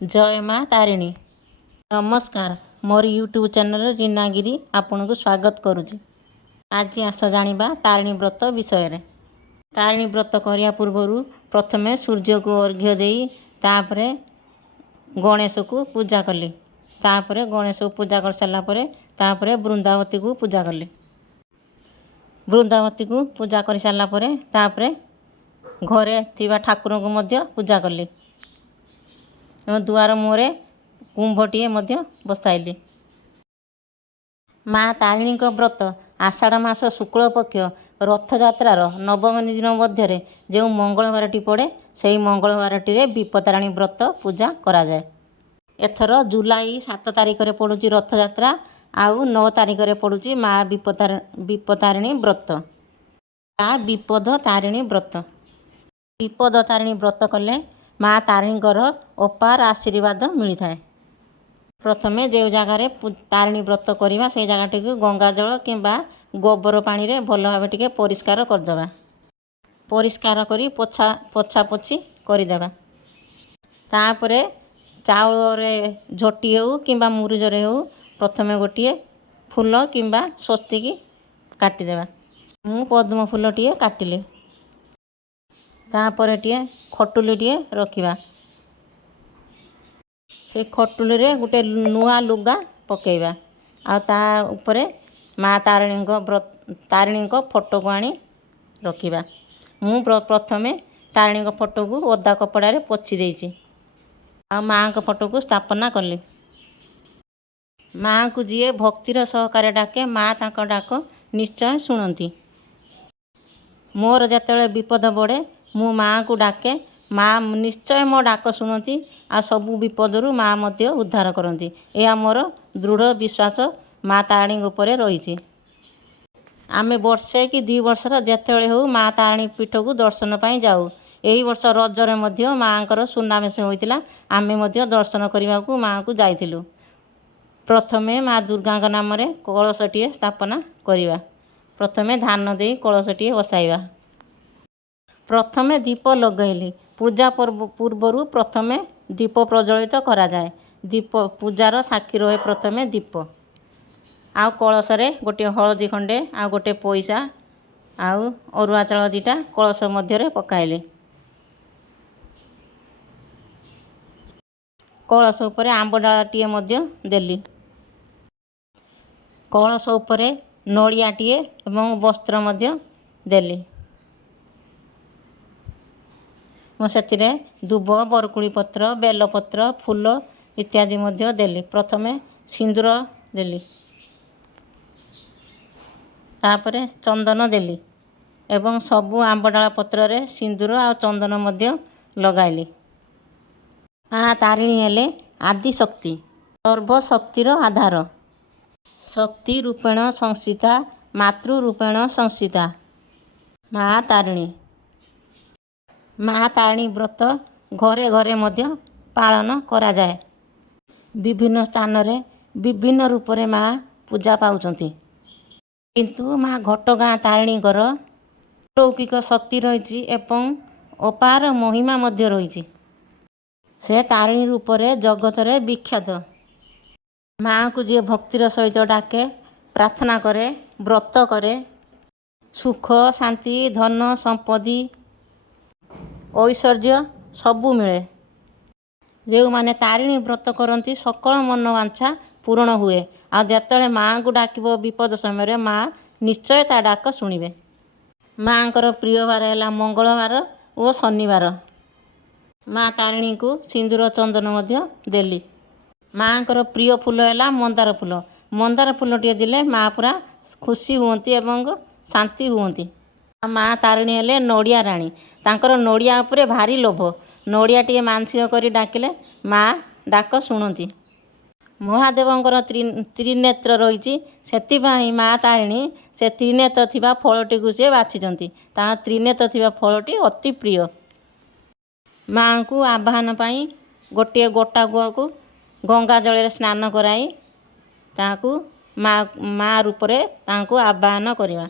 जय माँ तारिणी। नमस्कार, मोर यूट्यूब चैनल रीनागिरी आपन को स्वागत करुच्ची। आज आस जानिबा तारिणी व्रत विषय। तारिणी व्रत करिया पूर्व प्रथमे सूर्य को अर्घ्य देई तापरे गणेश को पूजा कली। तापरे गणेश को पूजा कर सारा परे तापरे वृंदावती को पूजा कली। वृंदावती को पूजा कर सारा परे तापरे घरे थिबा ठाकुर को मध्य पूजा कली। दुआर मुहरे कुंभटीए मध्य बसाइली। माँ तारिणी व्रत आषाढ़ मास शुक्ल पक्ष रथयात्रार नवम दिन मध्य जो मंगलवारटी पड़े से मंगलवारटी विपत्तारिणी व्रत पूजा करा जाए। एथर जुलाई 7 तारिख रे पड़ुची रथयात्रा आउ 9 तारिख रे पड़ुची माँ विपत्तारिणी व्रत। विपद तारिणी व्रत। विपद तारिणी व्रत कले माँ तारिणीकर अपार आशीर्वाद मिलता है। प्रथमे जो जगार तारिणी व्रत करवा से जगटी को गंगा जल किंबा गोबर पानी रे भल भाव टिके परिष्कार करदेवा। परिष्कार करी पोछा पोछी करदेवा। तापरे चाउल झोटी हो किंबा मुरुजरे हो प्रथमे गोटे फूल किंबा स्वस्तिक काटिदेवा। मु पद्म फूल टीए काटिली। तापर टीए खटुली टीए रखिबा। से खटुली रे गोटे नुआ लुगा पकेइबा। आ ता उपरे माँ तारिणी फोटो को आनी रखिबा। मु प्रथमे तारिणी फोटो को ओदा कपड़ा रे पोछि देइछि। आ माँ को फोटो को स्थापना कली। माँ को जी भक्तिर सहकारे डाके माँ तांको डाक निश्चय शुणती। मोर जतले विपद बढ़े मु माँ को डाके माँ निश्चय मो डाक शुणती। आ सबू विपदरू माँ मध्य उद्धार करती। यह मोर दृढ़ विश्वास माँ तारिणी उपरे रही। आमे वर्षे कि 2 वर्षर जेतेबेले हो माँ तारिणी पीठ को दर्शन पाई जाऊ। यही वर्ष रजरे मध्य माँकर सुनावेश होइतिला। आमे मध्य दर्शन करने को माँ को जाइथिलु। प्रथमे माँ दुर्गा नाम रे कलशटीए स्थापना करिवा। प्रथमे धान दे कलशटीए बसाइबा। प्रथमे दीप लगैली। पूजा पूर्वर प्रथमे दीप प्रज्वलित करा जाए। दीप पूजार साक्षी रहे प्रथमे दीप। आउ कलश रे गोटे हलदी खंडे आ गोटे पैसा आउ अरुआ चाउल 2टा कलश मध्य पकाइले। कलश उपरे आंब डालाटीए मध्य देली। कलश उपरे नड़ियाटीए एवं वस्त्र मध्य देली। मो सेतिरे दुब बरकुड़ी पत्र बेलपत्र फूल इत्यादि मध्य देली। प्रथमे सिंदूर देली। तापरे चंदन देली एवं सबु आंबडाला पत्र रे सिंदूर आ चंदन मध्य लगाइली। माँ तारिणी हेले आदि शक्ति सर्वशक्तिर आधार। शक्ति रूपेण संस्थिता मातृ रूपेण संस्थिता माँ तारिणी। माँ तारिणी व्रत घरे घरे मध्य पालन करा जाए। विभिन्न स्थान रे विभिन्न रूप रे माँ पूजा पाउचंती। किंतु माँ घटगाँ तारिणीकर अलौकिक शक्ति रही एवं अपार महिमा मध्य रही। से तारिणी रूप रे जगत रे विख्यात। माँ को जी भक्तिर सहित डाके प्रार्थना करे व्रत करे सुख शांति धन संपत्ति ऐश्वर्य सबू मिले। जो माने तारिणी व्रत करती सकल मन वांछा पूर्ण हुए। आ जेतेबेले माँ को डाकिबो विपद समय माँ निश्चय ता डाक शुणिबे। माँकर प्रिय बार है मंगलवार और शनिवार। माँ तारिणी को सिंदूर चंदन मध्य देली। माँकर प्रिय फूल है मंदार फूल। मंदार फूलटे देले माँ पूरा खुशी हुअंती एवं शांति हुअंती। माँ तारिणी हेले नड़िया राणी। तांकर नड़िया उपरे भारी लोभ। नड़िया टीए मानसिक करी डाकिले माँ डाक शुणती। महादेवंकर त्रिनेत्र रही सेतिपाई माँ तारिणी से त्रिनेत्र थिबा फलटी को सी बाछिचंती। ता त्रिनेत्र थिबा फलटी अति प्रिय। माँ को आवाहन पाई गोटे गोटा गुआ को गंगा जल स्नान कराई ताकू माँ रूप रे तांको आवाहन करिवा।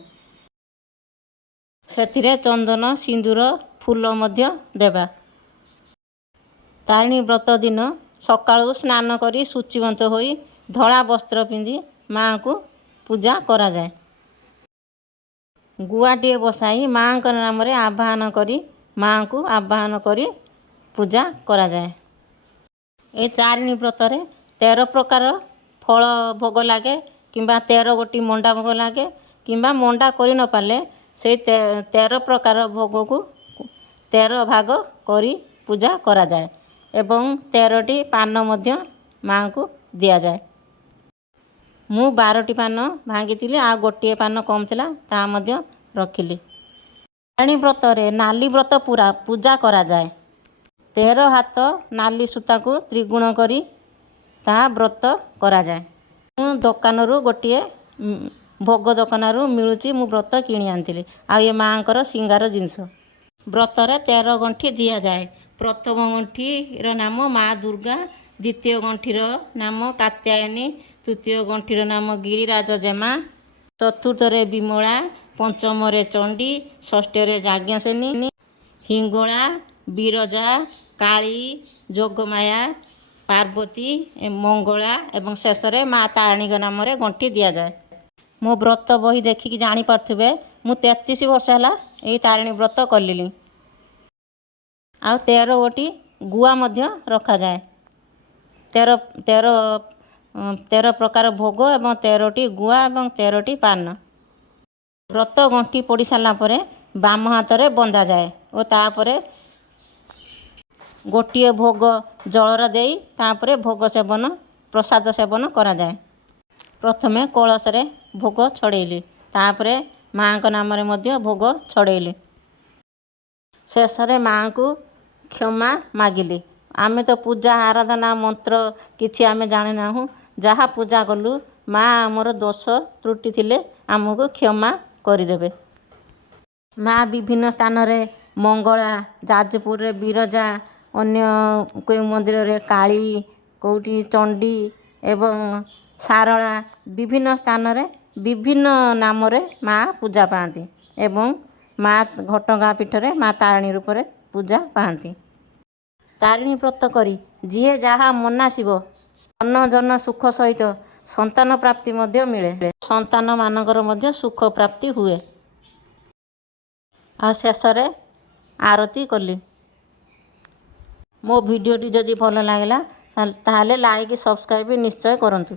सेथिरे चंदन सिंदूर फूल मध्य देवा। तारिणी व्रत दिन ସକାଳୁ ସ୍ନାନ କରି ଶୁଚିବନ୍ତ ହୋଇ ଧଳା ବସ୍ତ୍ର ପିନ୍ଧି ମାଆଙ୍କୁ ପୂଜା କରାଯାଏ। ଗୁଆଟିଏ ବସାଇ ମାଆଙ୍କ ନାମରେ ଆବାହନ କରି ମାଆଙ୍କୁ ଆବାହନ କରି ପୂଜା କରାଯାଏ। ଏ ତାରିଣୀ ବ୍ରତରେ 13 ପ୍ରକାର ଫଳ ଭୋଗ ଲାଗେ କିମ୍ବା 13 ଗୋଟି ମଣ୍ଡା ଭୋଗ ଲାଗେ କିମ୍ବା ମଣ୍ଡା କରି ନ ପାରିଲେ ସେଇ 13 ପ୍ରକାର ଭୋଗକୁ 13 ଭାଗ କରି ପୂଜା କରାଯାଏ ଏବଂ 13ଟି ପାନ ମଧ୍ୟ ମାଆଙ୍କୁ ଦିଆଯାଏ। ମୁଁ 12ଟି ପାନ ଭାଙ୍ଗିଥିଲି, ଆଉ ଗୋଟିଏ ପାନ କମ୍ ଥିଲା, ତାହା ମଧ୍ୟ ରଖିଲି। ତାରିଣୀ ବ୍ରତରେ ନାଲି ବ୍ରତ ପୁରା ପୂଜା କରାଯାଏ। 13 ହାତ ନାଲି ସୂତାକୁ ତ୍ରିଗୁଣ କରି ତାହା ବ୍ରତ କରାଯାଏ। ମୁଁ ଦୋକାନରୁ ଗୋଟିଏ ଭୋଗ ଦୋକାନରୁ ମିଳୁଛି, ମୁଁ ବ୍ରତ କିଣି ଆଣିଥିଲି। ଆଉ ଏ ମାଆଙ୍କର ସିଙ୍ଗାର ଜିନିଷ। ବ୍ରତରେ 13 ଗଣ୍ଠି ଦିଆଯାଏ। ପ୍ରଥମ ଗଣ୍ଠିର ନାମ ମା ଦୁର୍ଗା, ଦ୍ୱିତୀୟ ଗଣ୍ଠିର ନାମ କାତ୍ୟାୟନୀ, ତୃତୀୟ ଗଣ୍ଠିର ନାମ ଗିରିରାଜ ଜେମା, ଚତୁର୍ଥରେ ବିମଳା, ପଞ୍ଚମରେ ଚଣ୍ଡୀ, ଷଷ୍ଠରେ ଯାଜ୍ଞସେନୀ, ହିଙ୍ଗଳା, ବିରଜା, କାଳୀ, ଯୋଗମାୟା, ପାର୍ବତୀ, ମଙ୍ଗଳା ଏବଂ ଶେଷରେ ମା ତାରିଣୀଙ୍କ ନାମରେ ଗଣ୍ଠି ଦିଆଯାଏ। ମୋ ବ୍ରତ ବହି ଦେଖିକି ଜାଣିପାରୁଥିବେ, ମୁଁ 33 ବର୍ଷ ହେଲା ଏହି ତାରିଣୀ ବ୍ରତ କଲିଣି। ଆଉ 13 ଗୋଟି ଗୁଆ ମଧ୍ୟ ରଖାଯାଏ। 13 ପ୍ରକାର ଭୋଗ ଏବଂ 13ଟି ଗୁଆ ଏବଂ 13ଟି ପାନ। ବ୍ରତ ଗଣ୍ଠି ପଡ଼ି ସାରିଲା ପରେ ବାମ ହାତରେ ବନ୍ଧାଯାଏ ଓ ତାପରେ ଗୋଟିଏ ଭୋଗ ଜଳର ଦେଇ ତାପରେ ଭୋଗ ସେବନ ପ୍ରସାଦ ସେବନ କରାଯାଏ। ପ୍ରଥମେ କଳସରେ ଭୋଗ ଛଡ଼େଇଲି, ତାପରେ ମାଆଙ୍କ ନାମରେ ମଧ୍ୟ ଭୋଗ ଛଡ଼େଇଲି। ଶେଷରେ ମାଆଙ୍କୁ କ୍ଷମା ମାଗିଲି। ଆମେ ତ ପୂଜା ଆରାଧନା ମନ୍ତ୍ର କିଛି ଆମେ ଜାଣିନାହୁଁ। ଯାହା ପୂଜା କଲୁ, ମା ଆମର ଦୋଷ ତ୍ରୁଟି ଥିଲେ ଆମକୁ କ୍ଷମା କରିଦେବେ। ମା ବିଭିନ୍ନ ସ୍ଥାନରେ ମଙ୍ଗଳା, ଯାଜପୁରରେ ବିରଜା, ଅନ୍ୟ କେଉଁ ମନ୍ଦିରରେ କାଳୀ, କେଉଁଠି ଚଣ୍ଡୀ ଏବଂ ସାରଳା, ବିଭିନ୍ନ ସ୍ଥାନରେ ବିଭିନ୍ନ ନାମରେ ମା ପୂଜା ପାଆନ୍ତି ଏବଂ ମା ଘଟଗାଁ ପୀଠରେ ମା ତାରିଣୀ ରୂପରେ ପୂଜା ପାଆନ୍ତି। ତାରିଣୀ ବ୍ରତ କରି ଯିଏ ଯାହା ମନାସିବ ଧନ ଜନ ସୁଖ ସହିତ ସନ୍ତାନ ପ୍ରାପ୍ତି ମଧ୍ୟ ମିଳେ। ସନ୍ତାନମାନଙ୍କର ମଧ୍ୟ ସୁଖ ପ୍ରାପ୍ତି ହୁଏ। ଆଉ ଶେଷରେ ଆରତି କଲି। ମୋ ଭିଡ଼ିଓଟି ଯଦି ଭଲ ଲାଗିଲା ତାହେଲେ ଲାଇକ୍ ସବସ୍କ୍ରାଇବ୍ ନିଶ୍ଚୟ କରନ୍ତୁ।